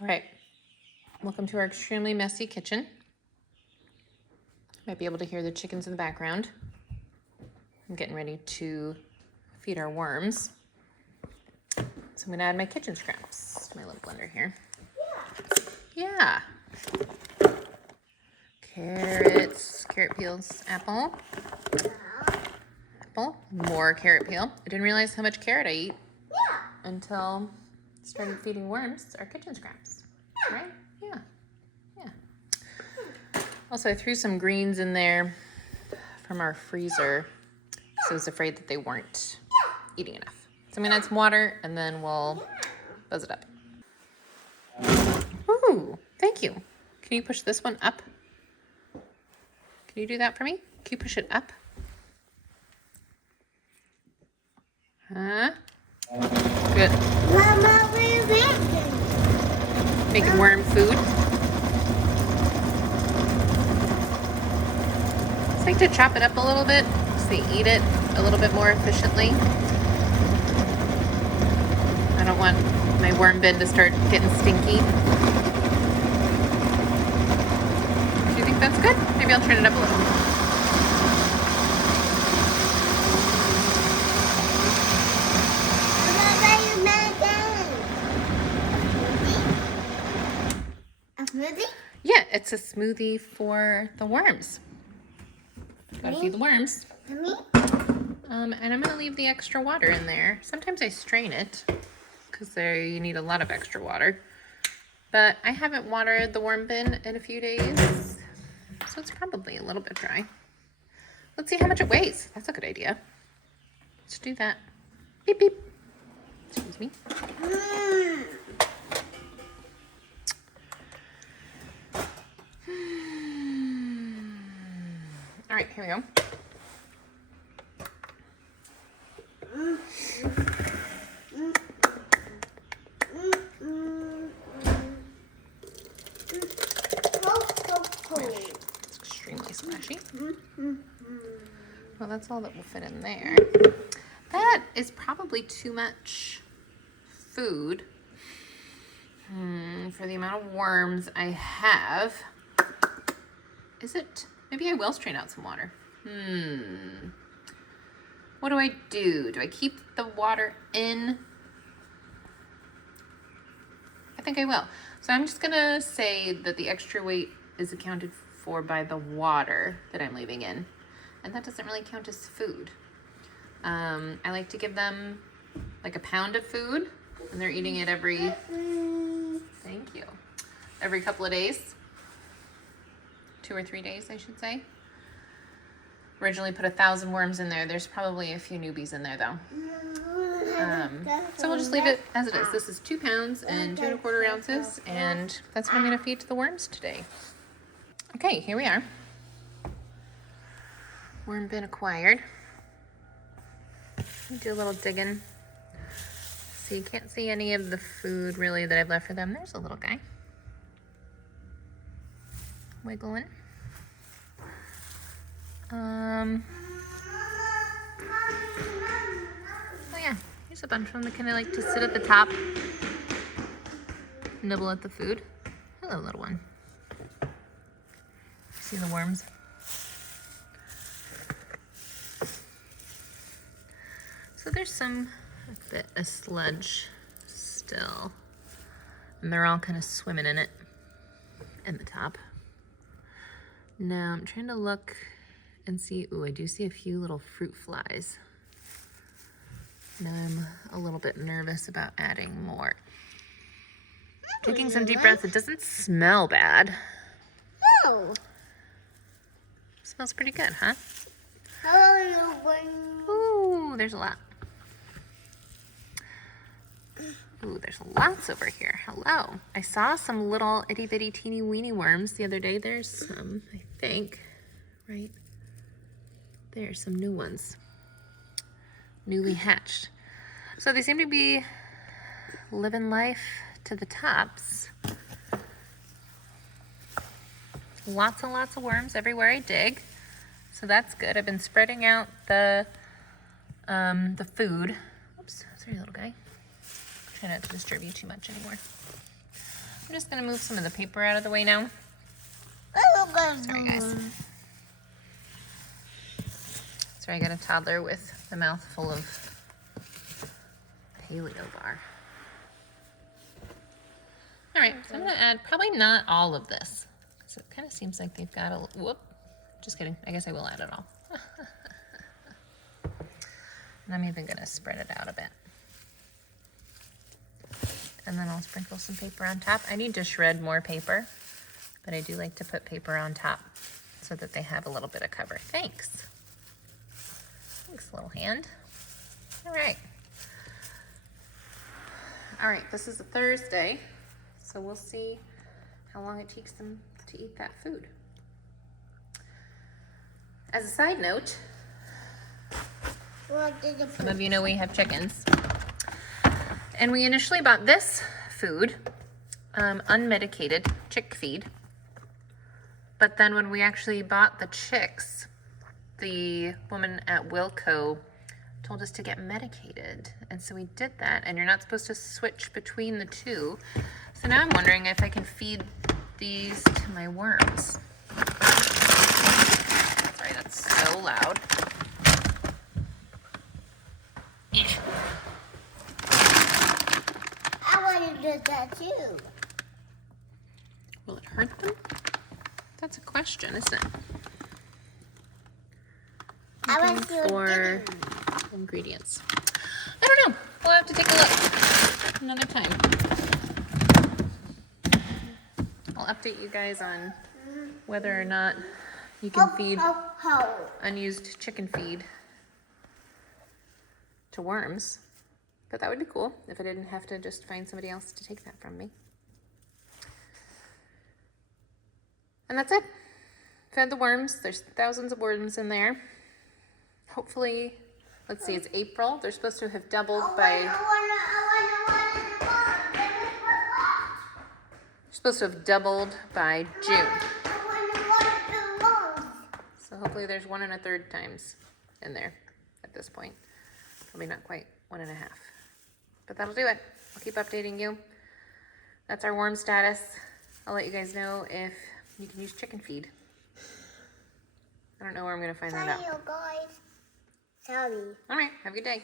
All right, welcome to our extremely messy kitchen. Might be able to hear the chickens in the background. I'm getting ready to feed our worms. So I'm gonna add my kitchen scraps to my little blender here. Yeah. Carrots, carrot peels, apple, more carrot peel. I didn't realize how much carrot I eat until I started feeding worms our kitchen scraps. Right? Yeah. Also, I threw some greens in there from our freezer because I was afraid that they weren't eating enough. So I'm gonna add some water and then we'll buzz it up. Ooh, thank you. Can you push this one up? Can you do that for me? Can you push it up? Huh? Good. Mama, we're making. Making worm food. I like to chop it up a little bit so they eat it a little bit more efficiently. I don't want my worm bin to start getting stinky. Do you think that's good? Maybe I'll turn it up a little. A smoothie? Yeah, it's a smoothie for the worms. Gotta feed the worms. Me? And I'm gonna leave the extra water in there. Sometimes I strain it because you need a lot of extra water. But I haven't watered the worm bin in a few days, so it's probably a little bit dry. Let's see how much it weighs. That's a good idea. Let's do that. Beep, beep. Excuse me. All right, here we go. It's extremely splashy. Well, that's all that will fit in there. That is probably too much food for the amount of worms I have. Is it? Maybe I will strain out some water. What do I do? Do I keep the water in? I think I will. So I'm just gonna say that the extra weight is accounted for by the water that I'm leaving in. And that doesn't really count as food. I like to give them like a pound of food and they're eating it every couple of days. 2 or 3 days, I should say. Originally put 1,000 worms in there. There's probably a few newbies in there though. So we'll just leave it as it is. This is 2 pounds and 2 1/4 ounces, and that's what I'm gonna feed to the worms today. Okay, here we are. Worm bin acquired. Do a little digging. So you can't see any of the food really that I've left for them. There's a little guy. Wiggling. Oh yeah, here's a bunch of them that kind of like to sit at the top, nibble at the food. Hello, little one. See the worms? So there's a bit of sludge still, and they're all kind of swimming in it in the top. Now I'm trying to look and see. Ooh, I do see a few little fruit flies. Now I'm a little bit nervous about adding more. Taking some deep breaths. It doesn't smell bad. No. Smells pretty good, huh? Hello, Ooh, there's a lot. Ooh, there's lots over here. Hello. I saw some little itty bitty teeny weeny worms the other day. There's some, I think, right? There's some new ones. Newly hatched. So they seem to be living life to the tops. Lots and lots of worms everywhere I dig. So that's good. I've been spreading out the food. Oops, sorry little guy. Try not to disturb you too much anymore. just gonna move some of the paper out of the way now. Sorry, guys. Sorry, I got a toddler with the mouth full of paleo bar. All right, so I'm gonna add probably not all of this. So it kind of seems like they've got a, whoop, just kidding. I guess I will add it all. And I'm even gonna spread it out a bit. And then I'll sprinkle some paper on top. I need to shred more paper, but I do like to put paper on top so that they have a little bit of cover. Thanks. Thanks, little hand. All right. All right, this is a Thursday, so we'll see how long it takes them to eat that food. As a side note, some of you know we have chickens. And we initially bought this food, unmedicated chick feed. But then when we actually bought the chicks, the woman at Wilco told us to get medicated. And so we did that, and you're not supposed to switch between the two. So now I'm wondering if I can feed these to my worms. Sorry, that's so loud. I want to do that too. Will it hurt them? That's a question, isn't it? I want to do For ingredients. I don't know. We'll have to take a look another time. I'll update you guys on whether or not you can feed unused chicken feed to worms. But that would be cool if I didn't have to just find somebody else to take that from me. And that's it. Fed the worms. There's thousands of worms in there. Hopefully, let's see, it's April. They're supposed to have doubled by... They're supposed to have doubled by June. So hopefully there's 1 1/3 times in there at this point. Probably not quite 1 1/2. But that'll do it. I'll keep updating you. That's our worm status. I'll let you guys know if you can use chicken feed. I don't know where I'm going to find that out. Sorry, guys. Sorry. All right. Have a good day.